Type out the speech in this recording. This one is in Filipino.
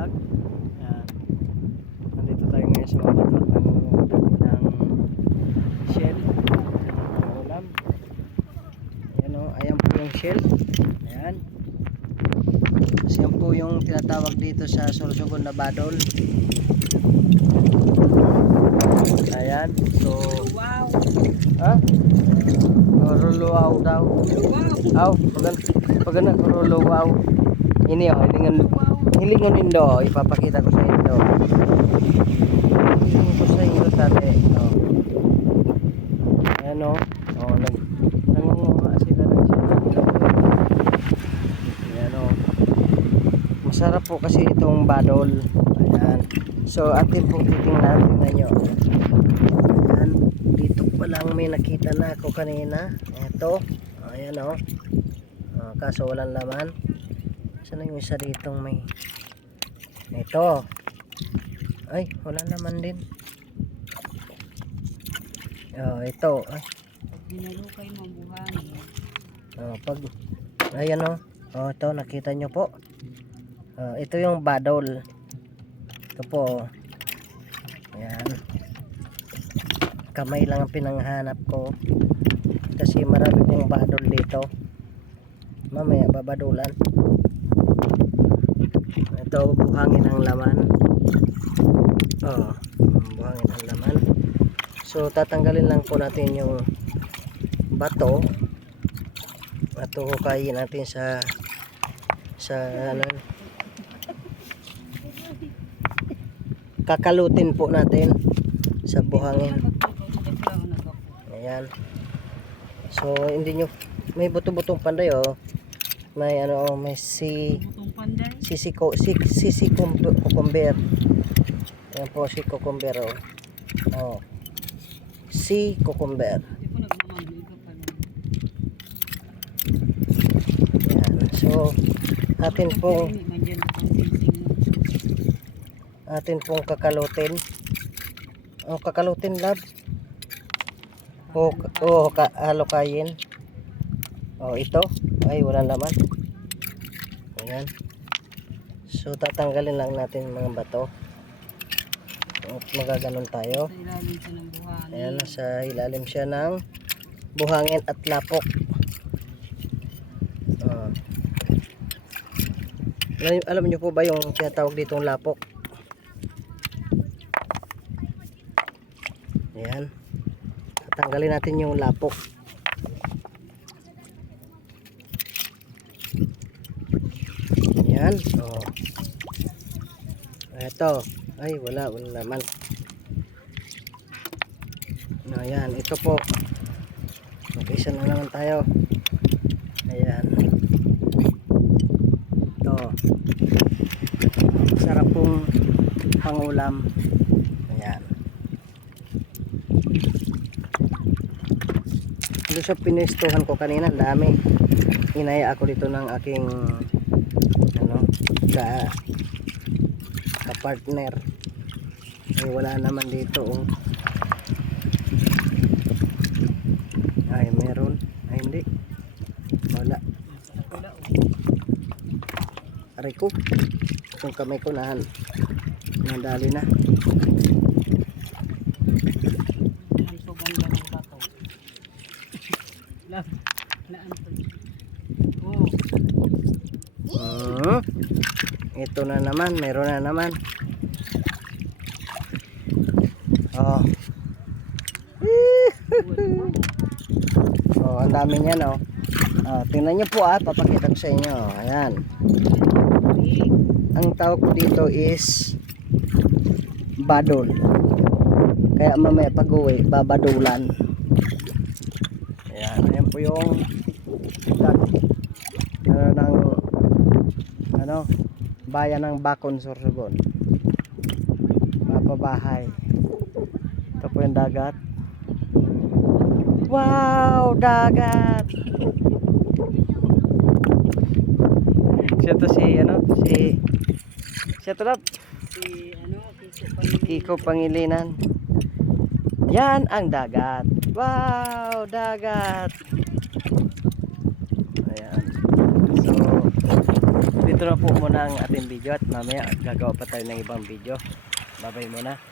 vlog. Ayan. Nandito tayo ngayon sa mga bato at ng shell ng ulam. Ayan o, ayan po yung shell. Ayan. Kasi yan po yung tinatawag dito sa Sorsogon na badol. Ayan. So, Wow. ha? Ruluaw daw. Aw, pagana ruluaw. Ini oh, hilingon indo, ipapakita ko sa inyo. Hilingon ko sa inyo tate. Oh. Ayan oh. Oh, nangunguha sila ng sila. Ayan oh. Masarap po kasi itong badol. Ayan. So, atin pong titingnan. Tingnan nyo. Ayan. Dito pa lang may nakita na ako kanina. Ito. Ayan oh. Kaso walang laman. Sana yung isa ditong may ito. Ay, wala naman din. Ito. Ay. Pag binalukay mo ang buhangin. Pag ayan oh. Ito nakita nyo po. Ito yung badol. Ito po. Ayan. Kamay lang ang pinanghanap ko. Kasi marami pong badol dito. Mamaya babadulan. Ito buhangin ang laman. Buhangin ang laman. So tatanggalin lang po natin yung bato at hukayin natin sa ano, kakalutin po natin sa buhangin. Ayan. So hindi nyo may buto-butong panday oh. May ano, may sisi cucumber. Ayan po si cucumber oh. Si cucumber. Ayan. So atin pong kakalutin. Kakalutin lab. Halukayin. Ito. Ay, walang laman. Ayan. So, tatanggalin lang natin mga bato. At magaganon tayo. Ayan, sa ilalim siya ng buhangin at lapok. Alam niyo po ba yung tinatawag ditong lapok? Ayan. Tatanggalin natin yung lapok. Ayan. Ito. Ay, walang laman. Ayan, ito po. Mag-isa na naman tayo. Ayan. Ito. Sarap pong pangulam. Ayan. Doon sa pinistuhan ko kanina, dami. Inaya ako dito ng aking ka-partner. Ay, wala naman dito oh. Ay, meron. Ay, hindi. Wala. Aray ko. Itong kamay ko nadali na. Ito na naman, meron na naman. Ang dami niyan oh. Tingnan niyo po papakita ko sa inyo. Ayan. Ang tawag ko dito is badol. Kaya mamaya pag-uwi, babadulan. Ayan, ayan po yung bayan ng Bacon, Sorsogon. Mapabahay. Ito po yung dagat. Wow, dagat. Siya to siya to lab. Kiko Pangilinan. Yan ang dagat. Wow, dagat. Ayan. So ito na po muna ang ating video at mamaya gagawa pa tayo ng ibang video. Bye-bye muna.